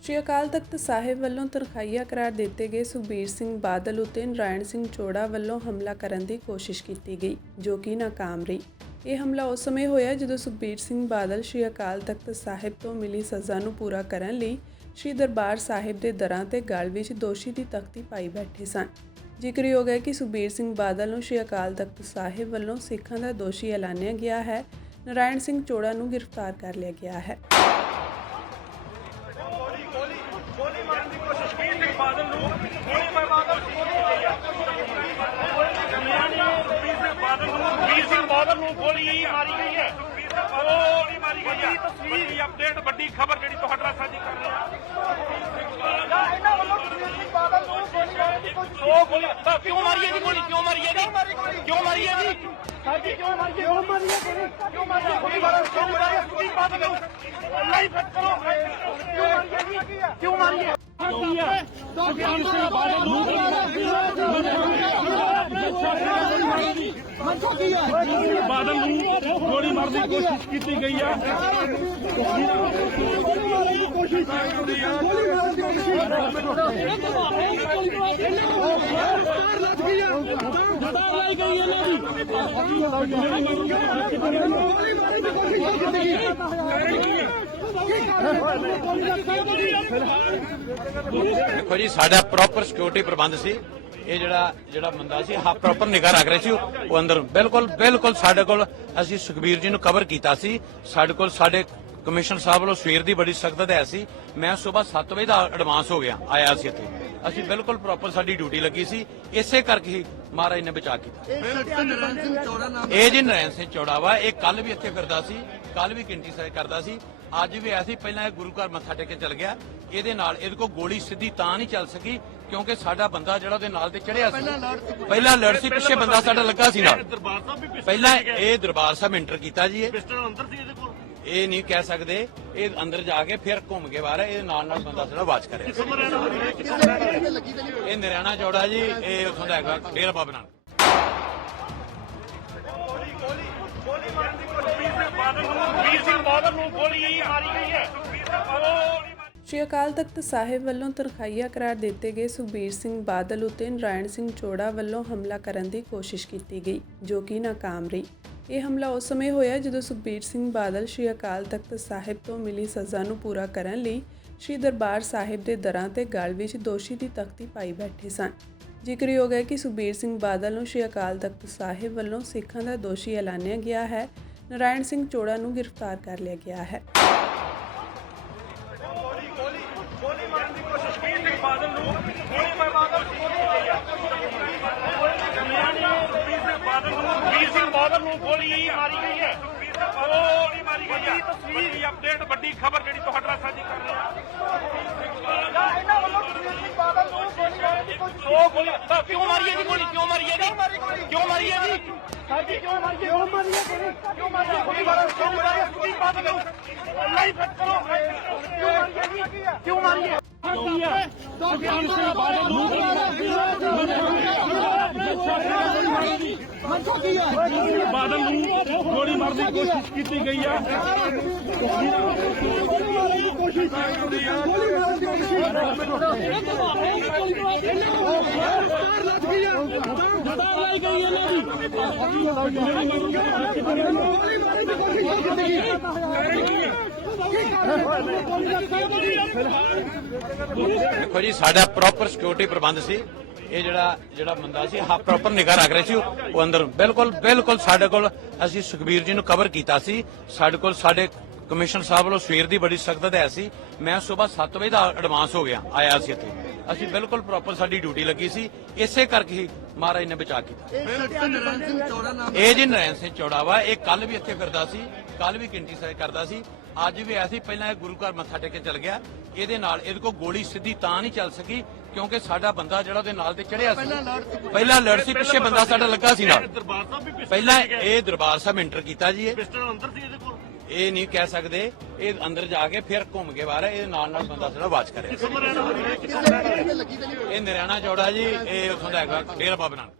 ਸ਼੍ਰੀ ਅਕਾਲ ਤਖਤ ਸਾਹਿਬ ਵੱਲੋਂ ਤਰਖਾਈਆ ਕਰਾਰ ਦਿੱਤੇ ਗਏ ਸੁਖਬੀਰ ਸਿੰਘ ਬਾਦਲ ਉੱਤੇ ਨਾਰਾਇਣ ਸਿੰਘ ਚੋੜਾ ਵੱਲੋਂ ਹਮਲਾ ਕਰਨ ਦੀ ਕੋਸ਼ਿਸ਼ ਕੀਤੀ ਗਈ, ਜੋ ਕਿ ਨਾਕਾਮ ਰਹੀ। ਇਹ ਹਮਲਾ ਉਸ ਸਮੇਂ ਹੋਇਆ ਜਦੋਂ ਸੁਖਬੀਰ ਸਿੰਘ ਬਾਦਲ ਸ਼੍ਰੀ ਅਕਾਲ ਤਖਤ ਸਾਹਿਬ ਤੋਂ ਮਿਲੀ ਸਜ਼ਾ ਨੂੰ ਪੂਰਾ ਕਰਨ ਲਈ ਸ਼੍ਰੀ ਦਰਬਾਰ ਸਾਹਿਬ ਦੇ ਦਰਾਂ ਤੇ ਗਲ ਵਿੱਚ ਦੋਸ਼ੀ ਦੀ ਤਖਤੀ ਪਾਈ ਬੈਠੇ ਸਨ। ਜ਼ਿਕਰਯੋਗ ਹੈ ਕਿ ਸੁਖਬੀਰ ਸਿੰਘ ਬਾਦਲ ਨੂੰ ਸ਼੍ਰੀ ਅਕਾਲ ਤਖਤ ਸਾਹਿਬ ਵੱਲੋਂ ਸਿੱਖਾਂ ਦਾ ਦੋਸ਼ੀ ਐਲਾਨਿਆ ਗਿਆ ਹੈ। ਨਾਰਾਇਣ ਸਿੰਘ ਚੋੜਾ ਨੂੰ ਗ੍ਰਿਫਤਾਰ ਕਰ ਲਿਆ ਗਿਆ ਹੈ। ਬਾਦਲ ਨੂੰ ਗੋਲੀ ਮਾਰੀ ਗਈ ਹੈ, ਗੋਲੀ ਮਾਰੀ ਗਈ ਹੈ। ਵੱਡੀ ਅਪਡੇਟ, ਵੱਡੀ ਖਬਰ ਜਿਹੜੀ ਤੁਹਾਡੇ ਨਾਲ ਸਾਂਝੀ ਕਰ ਰਹੇ ਹਾਂ। ਇਹਨਾਂ ਵੱਲੋਂ ਸੁਖਬੀਰ ਸਿੰਘ ਬਾਦਲ ਨੂੰ ਗੋਲੀ ਮਾਰਨ ਦੀ ਕੋਸ਼ਿਸ਼ ਕਿਉਂ ਮਾਰੀ ਹੈ ਜੀ? ਗੋਲੀ ਕਿਉਂ ਮਾਰੀ ਹੈ ਜੀ? ਕਿਉਂ ਮਾਰੀ ਹੈ ਜੀ? ਸਾਡੀ ਕਿਉਂ ਮਾਰੀ ਹੈ? ਕਿਉਂ ਮਾਰੀ ਹੈ? ਕਿਉਂ ਮਾਰੀ ਹੈ? ਗੋਲੀ ਮਾਰੀ ਕਿਉਂ ਮਾਰੀ ਹੈ? ਸੁਖਬੀਰ ਬਾਦਲ ਨੂੰ ਲਾਈਵ ਫਿੱਟ ਕਰੋ। ਕਿਉਂ ਮਾਰੀ ਹੈ ਜੀ? ਕਿਉਂ ਮਾਰੀ ਹੈ? ਸੁਖਬੀਰ ਸਿੰਘ ਬਾਦਲ ਨੂੰ ਬਾਦਲ ਨੂੰ ਗੋਲੀ ਮਾਰਨ ਦੀ ਕੋਸ਼ਿਸ਼ ਕੀਤੀ ਗਈ ਹੈ। देखो जी, साडा प्रॉपर सिक्योरिटी प्रबंध सी। ਇਹ ਜਿਹੜਾ ਬੰਦਾ ਸੀ ਹਾਂ ਪ੍ਰੋਪਰ ਨਿਗਾਹ ਰੱਖ ਰਹੇ ਸੀ। ਉਹ ਅੰਦਰ ਬਿਲਕੁਲ ਸਾਡੇ ਕੋਲ ਅਸੀਂ ਸੁਖਬੀਰ ਜੀ ਨੂੰ ਕਵਰ ਕੀਤਾ ਸੀ। ਸਾਡੇ ਕੋਲ ਸਾਡੇ ਕਮਿਸ਼ਨਰ ਸਾਹਿਬ ਵੱਲੋਂ ਸਵੇਰ ਦੀ ਬੜੀ ਸਖਤ ਹਦਾਇਤ ਸੀ। ਮੈਂ ਸਵੇਰ 7 ਵਜੇ ਦਾ ਐਡਵਾਂਸ ਹੋ ਗਿਆ ਆਇਆ ਸੀ ਇੱਥੇ। ਅਸੀਂ ਬਿਲਕੁਲ ਪ੍ਰੋਪਰ ਸਾਡੀ ਡਿਊਟੀ ਲੱਗੀ ਸੀ। ਇਸੇ ਕਰਕੇ ਹੀ ਮਹਾਰਾਜ ਨੇ ਬਚਾ ਕੀਤਾ। ਇਹ ਜੀ ਨਾਰਾਇਣ ਸਿੰਘ ਚੌੜਾ ਵਾ। ਇਹ ਕੱਲ ਵੀ ਇੱਥੇ ਫਿਰਦਾ ਸੀ, ਕੱਲ ਵੀ ਕਿੰਟੀ ਸਾਈ ਕਰਦਾ ਸੀ, ਅੱਜ ਵੀ ਐਸੀ। ਪਹਿਲਾਂ ਇਹ ਗੁਰੂ ਘਰ ਮੱਥਾ ਟੇਕ ਕੇ ਚਲ ਗਿਆ। ਇਹਦੇ ਨਾਲ ਇਹਦੇ ਕੋਲ ਗੋਲੀ ਸਿੱਧੀ ਤਾਂ ਨਹੀਂ ਚੱਲ ਸਕੀ ਕਿਉਂਕਿ ਸਾਡਾ ਬੰਦਾ ਜਿਹੜਾ ਉਹਦੇ ਨਾਲ ਤੇ ਚੜਿਆ ਸੀ, ਪਹਿਲਾਂ ਲੜ ਸੀ, ਪਿੱਛੇ ਬੰਦਾ ਸਾਡਾ ਲੱਗਾ ਸੀ ਨਾਲ। ਪਹਿਲਾਂ ਇਹ ਦਰਬਾਰ ਸਾਹਿਬ ਇੰਟਰ ਕੀਤਾ ਜੀ। ਇਹ ਨਹੀਂ ਕਹਿ ਸਕਦੇ। ਇਹ ਅੰਦਰ ਜਾ ਕੇ ਫਿਰ ਘੁੰਮ ਕੇ ਬਾਹਰ ਇਹਦੇ ਨਾਲ ਬੰਦਾ ਸਾਡਾ ਵਾਚ ਕਰਿਆ। ਇਹ ਨਾਰਾਇਣਾ ਚੌੜਾ ਜੀ, ਇਹ ਉੱਥੋਂ ਦਾ ਹੈਗਾ ਡੇਰਾ ਬਾਬਾ ਨਾਨਕ। ਸ਼੍ਰੀ ਅਕਾਲ ਤਖਤ ਸਾਹਿਬ ਵੱਲੋਂ ਤਰਖਾਈਆ ਕਰਾਰ ਦਿੱਤੇ ਗਏ ਸੁਖਬੀਰ ਸਿੰਘ ਬਾਦਲ ਉੱਤੇ ਨਾਰਾਇਣ ਸਿੰਘ ਚੋੜਾ ਵੱਲੋਂ ਹਮਲਾ ਕਰਨ ਦੀ ਕੋਸ਼ਿਸ਼ ਕੀਤੀ ਗਈ, ਜੋ ਕਿ ਨਾਕਾਮ ਰਹੀ। ਇਹ ਹਮਲਾ ਉਸ ਸਮੇਂ ਹੋਇਆ ਜਦੋਂ ਸੁਖਬੀਰ ਸਿੰਘ ਬਾਦਲ ਸ਼੍ਰੀ ਅਕਾਲ ਤਖਤ ਸਾਹਿਬ ਤੋਂ ਮਿਲੀ ਸਜ਼ਾ ਨੂੰ ਪੂਰਾ ਕਰਨ ਲਈ ਸ਼੍ਰੀ ਦਰਬਾਰ ਸਾਹਿਬ ਦੇ ਦਰਾਂ ਤੇ ਗਲ ਵਿੱਚ ਦੋਸ਼ੀ ਦੀ ਤਖਤੀ ਪਾਈ ਬੈਠੇ ਸਨ। ਜ਼ਿਕਰਯੋਗ ਹੈ ਕਿ ਸੁਖਬੀਰ ਸਿੰਘ ਬਾਦਲ ਨੂੰ ਸ਼੍ਰੀ ਅਕਾਲ ਤਖਤ ਸਾਹਿਬ ਵੱਲੋਂ ਸਿੱਖਾਂ ਦਾ ਦੋਸ਼ੀ ਐਲਾਨਿਆ ਗਿਆ ਹੈ। ਨਾਰਾਇਣ ਸਿੰਘ ਚੋੜਾ ਨੂੰ ਗ੍ਰਿਫਤਾਰ ਕਰ ਲਿਆ ਗਿਆ ਹੈ। ਬਾਦਲ ਨੂੰ ਗੋਲੀ ਮਾਰੀ ਗਈ ਹੈ, ਗੋਲੀ ਮਾਰੀ ਗਈ ਹੈ। ਵੱਡੀ ਅਪਡੇਟ, ਵੱਡੀ ਖਬਰ ਜਿਹੜੀ ਤੁਹਾਡੇ ਨਾਲ ਸਾਂਝੀ ਕਰ ਰਹੇ ਹਾਂ। ਇਹਨਾਂ ਵੱਲੋਂ ਸੁਖਬੀਰ ਸਿੰਘ ਬਾਦਲ ਨੂੰ ਗੋਲੀ ਮਾਰਨ ਦੀ ਕੋਸ਼ਿਸ਼ ਕਿਉਂ ਮਾਰੀ ਹੈ ਜੀ? ਗੋਲੀ ਕਿਉਂ ਮਾਰੀ ਹੈ ਜੀ? ਕਿਉਂ ਮਾਰੀ ਹੈ ਜੀ? ਸਾਡੀ ਕਿਉਂ ਮਾਰੀ ਹੈ? ਕਿਉਂ ਮਾਰੀ ਹੈ? ਕਿਉਂ ਮਾਰੀ ਹੈ? ਗੋਲੀ ਮਾਰੀ ਕਿਉਂ ਮਾਰੀ ਹੈ? ਸੁਖਬੀਰ ਬਾਦਲ ਨੂੰ ਲਾਈਵ ਫਿੱਟ ਕਰੋ। ਕਿਉਂ ਮਾਰੀ ਹੈ ਜੀ? ਕਿਉਂ ਮਾਰੀ ਹੈ? ਸੁਖਬੀਰ ਸਿੰਘ ਬਾਦਲ ਨੂੰ ਬਾਦਲ ਨੂੰ ਗੋਲੀ ਮਾਰਨ ਦੀ ਕੋਸ਼ਿਸ਼ ਕੀਤੀ ਗਈ ਹੈ। ਦੇਖੋ ਜੀ, ਸਾਡਾ ਪ੍ਰੋਪਰ ਸਿਕਿਉਰਿਟੀ ਪ੍ਰਬੰਧ ਸੀ। ਇਹ ਜਿਹੜਾ ਬੰਦਾ ਸੀ ਹਾਂ ਪ੍ਰੋਪਰ ਨਿਗਾਹ ਰੱਖ ਰਹੇ ਸੀ। ਉਹ ਅੰਦਰ ਬਿਲਕੁਲ ਸਾਡੇ ਕੋਲ ਅਸੀਂ ਸੁਖਬੀਰ ਜੀ ਨੂੰ ਕਵਰ ਕੀਤਾ ਸੀ। ਸਾਡੇ ਕੋਲ ਸਾਡੇ ਕਮਿਸ਼ਨਰ ਸਾਹਿਬ ਵੱਲੋਂ ਸਵੇਰ ਦੀ ਬੜੀ ਸਖਤ ਹਦਾਇਤ ਸੀ। ਮੈਂ ਸਵੇਰ 7 ਵਜੇ ਦਾ ਐਡਵਾਂਸ ਹੋ ਗਿਆ ਆਇਆ ਸੀ ਇੱਥੇ। ਅਸੀਂ ਬਿਲਕੁਲ ਪ੍ਰੋਪਰ ਸਾਡੀ ਡਿਊਟੀ ਲੱਗੀ ਸੀ। ਇਸੇ ਕਰਕੇ ਹੀ ਮਹਾਰਾਜ ਨੇ ਬਚਾ ਕੀਤਾ। ਇਹ ਜੀ ਨਾਰਾਇਣ ਸਿੰਘ ਚੌੜਾ ਵਾ। ਇਹ ਕੱਲ ਵੀ ਇੱਥੇ ਫਿਰਦਾ ਸੀ, ਕੱਲ ਵੀ ਕਿੰਟੀ ਸਾਈ ਕਰਦਾ ਸੀ, ਅੱਜ ਵੀ ਐਸੀ। ਪਹਿਲਾਂ ਇਹ ਗੁਰੂ ਘਰ ਮੱਥਾ ਟੇਕ ਕੇ ਚਲ ਗਿਆ। ਇਹਦੇ ਨਾਲ ਇਹਦੇ ਕੋਲ ਗੋਲੀ ਸਿੱਧੀ ਤਾਂ ਨਹੀਂ ਚੱਲ ਸਕੀ ਕਿਉਂਕਿ ਸਾਡਾ ਬੰਦਾ ਜਿਹੜਾ ਉਹਦੇ ਨਾਲ ਤੇ ਚੜਿਆ ਸੀ, ਪਹਿਲਾਂ ਲੜ ਸੀ, ਪਿੱਛੇ ਬੰਦਾ ਸਾਡਾ ਲੱਗਾ ਸੀ ਨਾਲ। ਪਹਿਲਾਂ ਇਹ ਦਰਬਾਰ ਸਾਹਿਬ ਇੰਟਰ ਕੀਤਾ ਜੀ। ਇਹ ਨਹੀਂ ਕਹਿ ਸਕਦੇ। ਇਹ ਅੰਦਰ ਜਾ ਕੇ ਫਿਰ ਘੁੰਮ ਕੇ ਬਾਹਰ ਇਹਦੇ ਨਾਲ ਬੰਦਾ ਸਾਡਾ ਵਾਚ ਕਰਿਆ। ਇਹ ਨਾਰਾਇਣਾ ਚੌੜਾ ਜੀ, ਇਹ ਉੱਥੋਂ ਦਾ ਹੈਗਾ ਡੇਰਾ ਬਾਬਾ ਨਾਨਕ।